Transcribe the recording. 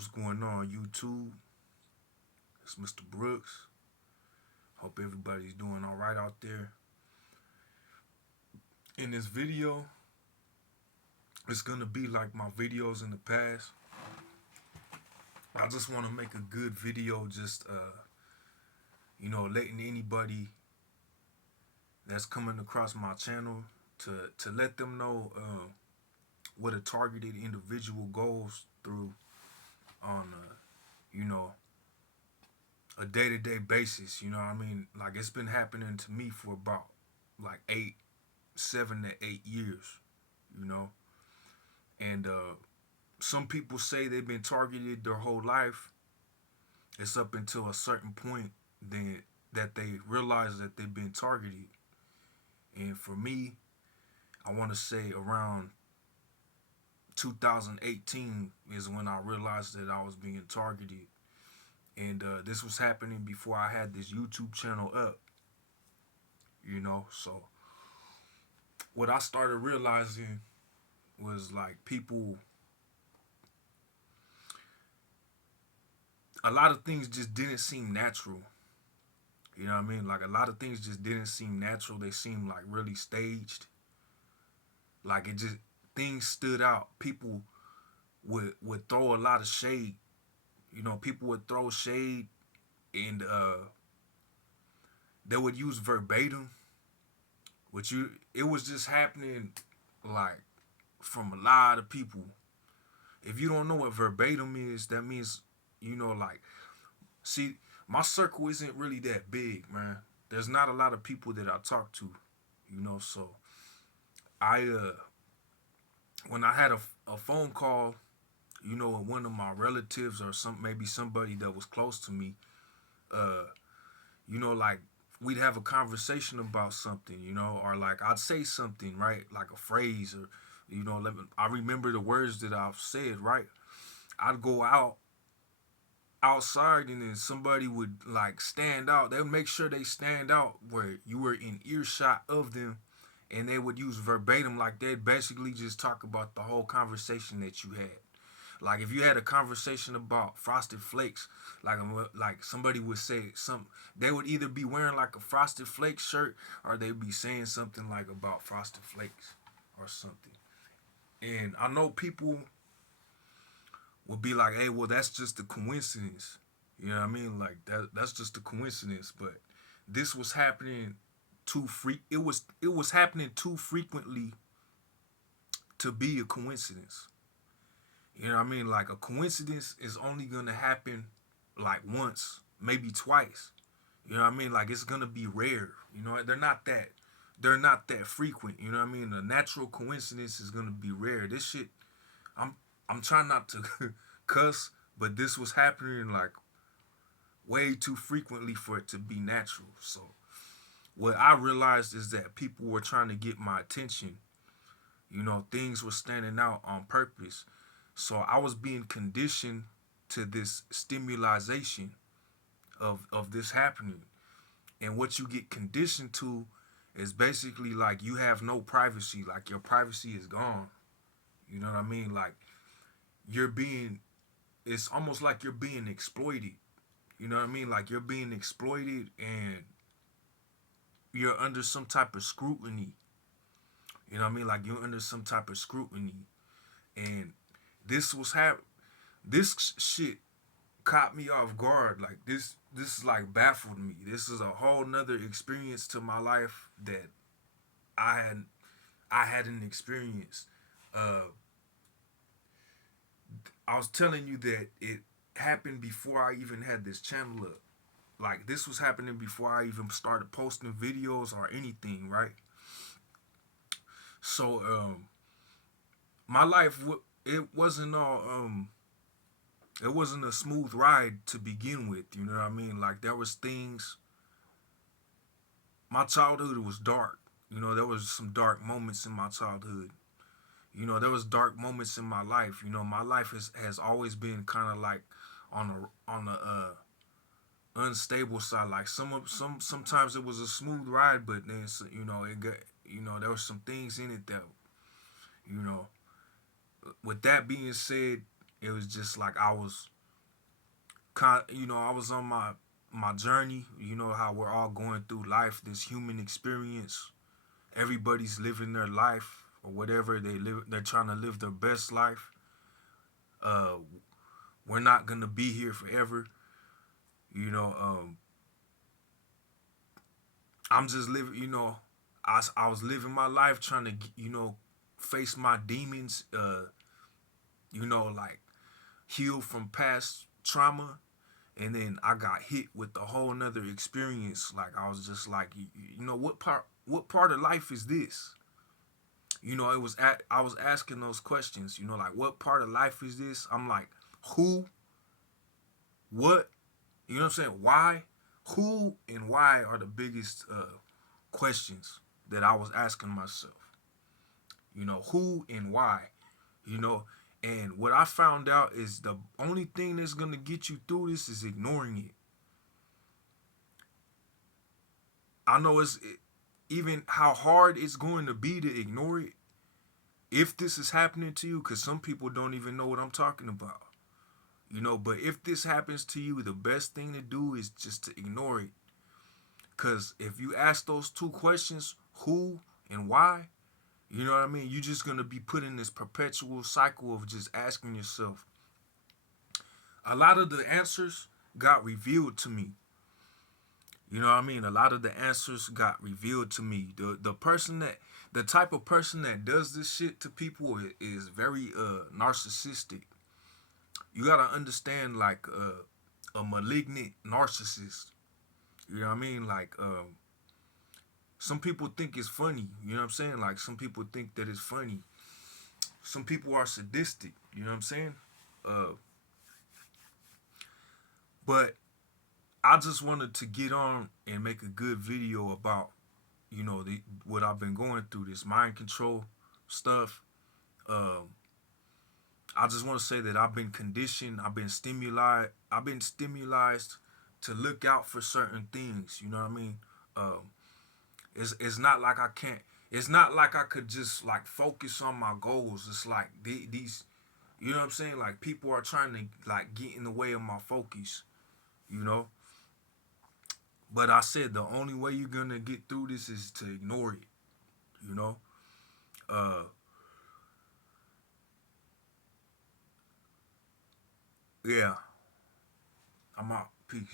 What's going on, YouTube? It's Mr. Brooks. Hope everybody's doing all right out there. In this video, it's gonna be like my videos in the past. I just want to make a good video, just letting anybody that's coming across my channel to let them know what a targeted individual goes through on you know a day-to-day basis. You know what I mean? Like, it's been happening to me for about like 7 to 8 years, you know. And some people say they've been targeted their whole life. It's up until a certain point then that they realize that they've been targeted. And for me, I want to say around 2018 is when I realized that I was being targeted. And this was happening before I had this YouTube channel up, you know. So what I started realizing was like a lot of things just didn't seem natural. You know what I mean? Like, a lot of things just didn't seem natural. They seemed like really staged. Like, it just, things stood out. People would throw a lot of shade. You know, people would throw shade, and they would use verbatim, which it was just happening like from a lot of people. If you don't know what verbatim is, that means, like, see, my circle isn't really that big, man. There's not a lot of people that I talk to, so I when I had a phone call, with one of my relatives or maybe somebody that was close to me, uh, like, we'd have a conversation about something, or like I'd say something, right? Like a phrase, or I remember the words that I've said, right? I'd go outside, and then somebody would like stand out. They would make sure they stand out where you were in earshot of them, and they would use verbatim. Like, they'd basically just talk about the whole conversation that you had. Like, if you had a conversation about Frosted Flakes, like somebody would say something, they would either be wearing like a Frosted Flakes shirt, or they'd be saying something like about Frosted Flakes or something. And I know people would be like, "Hey, well, that's just a coincidence." You know what I mean? Like, that's just a coincidence. But this was happening too it was happening too frequently to be a coincidence. You know what I mean? Like, a coincidence is only gonna happen like once, maybe twice. You know what I mean? Like, it's gonna be rare. They're not that frequent. You know what I mean? A natural coincidence is gonna be rare. This shit, I'm I'm trying not to cuss, but this was happening like way too frequently for it to be natural. So what I realized is that people were trying to get my attention. Things were standing out on purpose. So I was being conditioned to this stimulation of this happening. And what you get conditioned to is basically like you have no privacy. Like, your privacy is gone. You know what I mean? Like, you're being, it's almost like you're being exploited. You know what I mean? Like, you're being exploited, and you're under some type of scrutiny. You know what I mean? Like, you're under some type of scrutiny. And this was this shit caught me off guard. Like, this like baffled me. This is a whole nother experience to my life that I had I hadn't experienced. Uh, I was telling you that it happened before I even had this channel up. Like, this was happening before I even started posting videos or anything, right? So my life it wasn't a smooth ride to begin with. You know what I mean? Like, there was things. My childhood was dark. There was some dark moments in my childhood. There was dark moments in my life. My life has always been kind of like on a unstable side. Like, sometimes it was a smooth ride, but then it got, there were some things in it that, you know with that being said, it was just like I was you know, I was on my journey. You know how we're all going through life, this human experience. Everybody's living their life or whatever they live. They're trying to live their best life. Uh, we're not gonna be here forever. You know, I'm just living. You know, I was living my life trying to face my demons. You know, like heal from past trauma, and then I got hit with a whole nother experience. Like I was just like, you know, what part of life is this? You know, I was asking those questions. You know, like what part of life is this? I'm like, who, what, you know what I'm saying? Why, who, and why are the biggest questions that I was asking myself. You know, who and why. You know, and what I found out is the only thing that's gonna get you through this is ignoring it. I know even how hard it's going to be to ignore it if this is happening to you, because some people don't even know what I'm talking about. You know, but if this happens to you, the best thing to do is just to ignore it. Because if you ask those two questions, who and why, you know what I mean? You're just going to be put in this perpetual cycle of just asking yourself. A lot of the answers got revealed to me. You know what I mean? A lot of the answers got revealed to me. The type of person that does this shit to people is very narcissistic. You gotta understand like a malignant narcissist. You know what I mean? Like some people think it's funny. You know what I'm saying? Like some people think that it's funny. Some people are sadistic. You know what I'm saying? Uh, but I just wanted to get on and make a good video about what I've been going through, this mind control stuff. Um, I just want to say that I've been conditioned, I've been stimulated to look out for certain things. You know what I mean? Um, it's not like I can't. It's not like I could just like focus on my goals. It's like these, you know what I'm saying? Like people are trying to like get in the way of my focus. You know. But I said the only way you're gonna get through this is to ignore it. You know. Uh, yeah. I'm out. Peace.